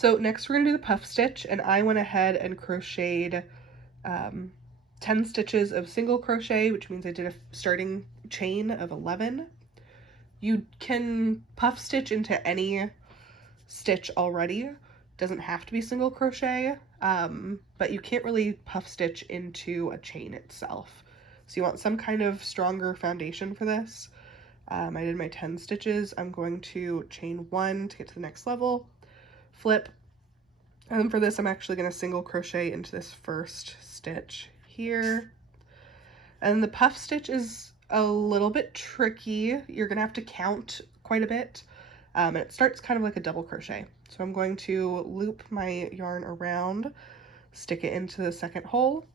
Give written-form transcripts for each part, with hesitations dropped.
So next we're gonna do the puff stitch, and I went ahead and crocheted 10 stitches of single crochet, which means I did a starting chain of 11. You can puff stitch into any stitch already. Doesn't have to be single crochet, but you can't really puff stitch into a chain itself. So you want some kind of stronger foundation for this. I did my 10 stitches. I'm going to chain 1 to get to the next level, flip, and then for this I'm actually going to single crochet into this first stitch here. And the puff stitch is a little bit tricky. You're going to have to count quite a bit. And it starts kind of like a double crochet. So I'm going to loop my yarn around, stick it into the second hole,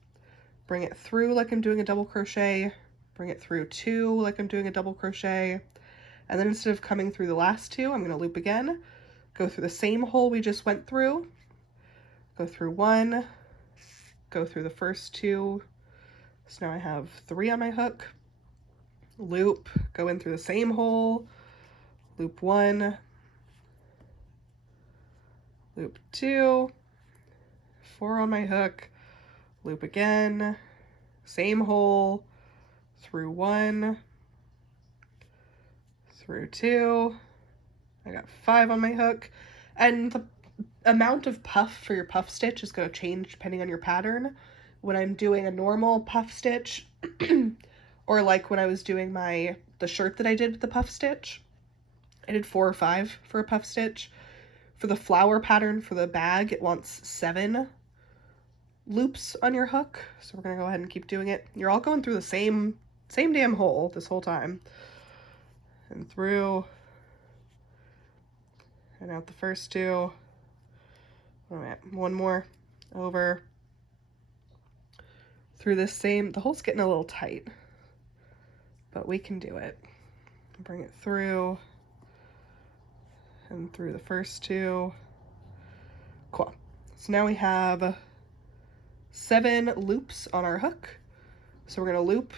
bring it through like I'm doing a double crochet, bring it through 2 like I'm doing a double crochet, and then instead of coming through the last 2, I'm going to loop again, go through the same hole we just went through, go through 1, go through the first 2, so now I have 3 on my hook, loop, go in through the same hole, loop 1, loop 2, 4 on my hook, loop again, same hole, through 1, through 2, I got 5 on my hook, and the amount of puff for your puff stitch is going to change depending on your pattern. When I'm doing a normal puff stitch, or like when I was doing the shirt that I did with the puff stitch, I did 4 or 5 for a puff stitch. For the flower pattern for the bag, it wants 7 loops on your hook. So we're gonna go ahead and keep doing it. You're all going through the same damn hole this whole time. And through, and out the first 2. All right, 1 more, over, through this same, the hole's getting a little tight, but we can do it. Bring it through, and through the first 2. Cool. So now we have 7 loops on our hook. So we're gonna loop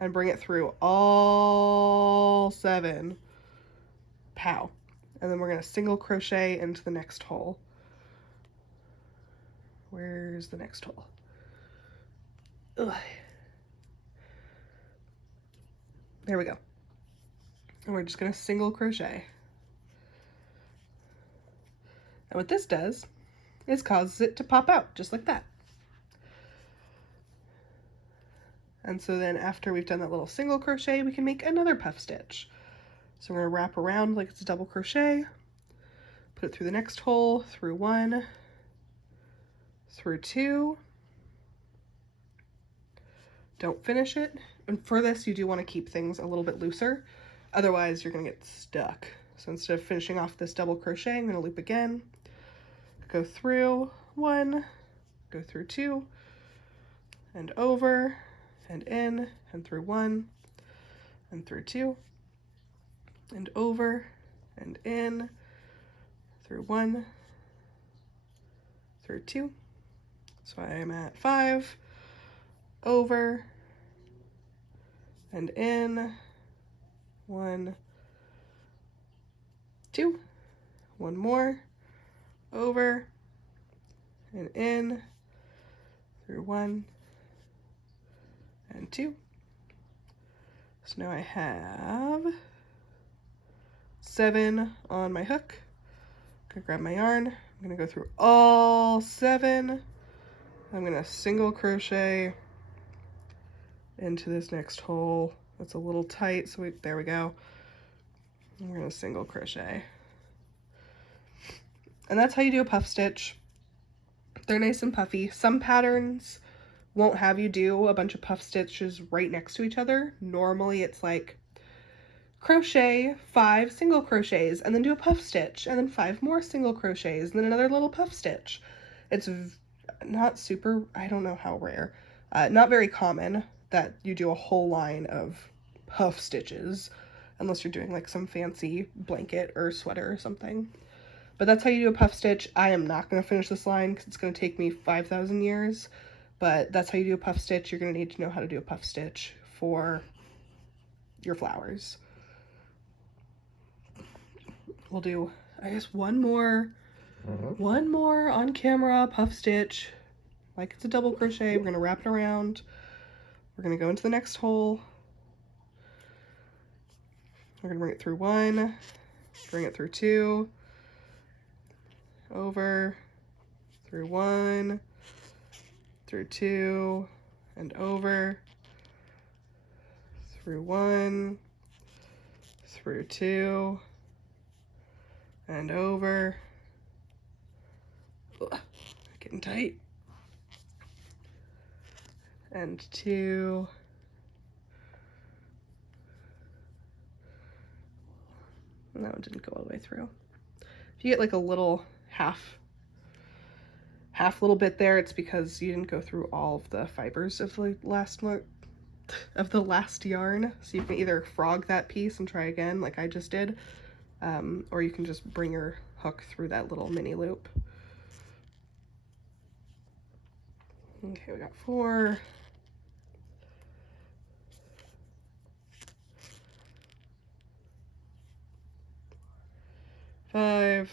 and bring it through all 7. Pow. And then we're gonna single crochet into the next hole. Where's the next hole? Ugh. There we go. And we're just gonna single crochet. And what this does is causes it to pop out just like that. And so then after we've done that little single crochet, we can make another puff stitch. So we're gonna wrap around like it's a double crochet, put it through the next hole, through 1, through 2. Don't finish it. And for this, you do want to keep things a little bit looser. Otherwise, you're gonna get stuck. So instead of finishing off this double crochet, I'm gonna loop again, go through 1, go through 2, and over, and in, and through 1, and through 2, and over, and in, through 1, through 2. So I am at 5, over, and in, 1, 2, 1 more, over, and in, through 1, and 2. So now I have 7 on my hook. I'm gonna grab my yarn. I'm gonna go through all 7. I'm gonna single crochet into this next hole. That's a little tight, so there we go. And we're gonna single crochet. And that's how you do a puff stitch. They're nice and puffy. Some patterns won't have you do a bunch of puff stitches right next to each other. Normally it's like crochet 5 single crochets and then do a puff stitch and then 5 more single crochets and then another little puff stitch. It's not super, I don't know how rare, not very common that you do a whole line of puff stitches unless you're doing like some fancy blanket or sweater or something. But that's how you do a puff stitch. I am not going to finish this line because it's going to take me 5,000 years, but that's how you do a puff stitch. You're going to need to know how to do a puff stitch for your flowers. We'll do, I guess, one more One more on camera puff stitch, like it's a double crochet. We're going to wrap it around. We're going to go into the next hole. We're going to bring it through 1, bring it through 2, over, through 1, through 2, and over, through 1, through 2, and over. Ugh, getting tight. And 2. And that one didn't go all the way through. If you get like a little half little bit there, it's because you didn't go through all of the fibers of the last yarn. So you can either frog that piece and try again like I just did, or you can just bring your hook through that little mini loop. Okay, we got 4. 5.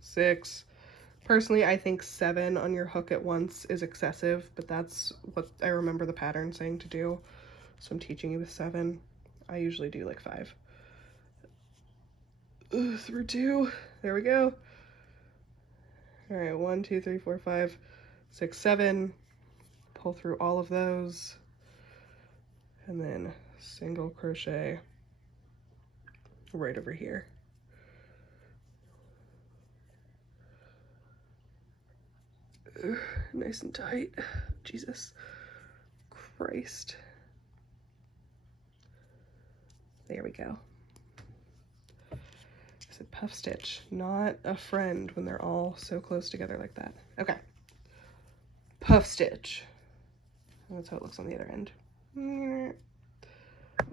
6. Personally, I think 7 on your hook at once is excessive, but that's what I remember the pattern saying to do. So I'm teaching you with 7. I usually do like 5. Through 2. There we go. All right, 1, 2, 3, 4, 5, 6, 7. Pull through all of those. And then single crochet right over here. Nice and tight. Jesus Christ. There we go. I said puff stitch, not a friend when they're all so close together like that. Okay. Puff stitch. That's how it looks on the other end.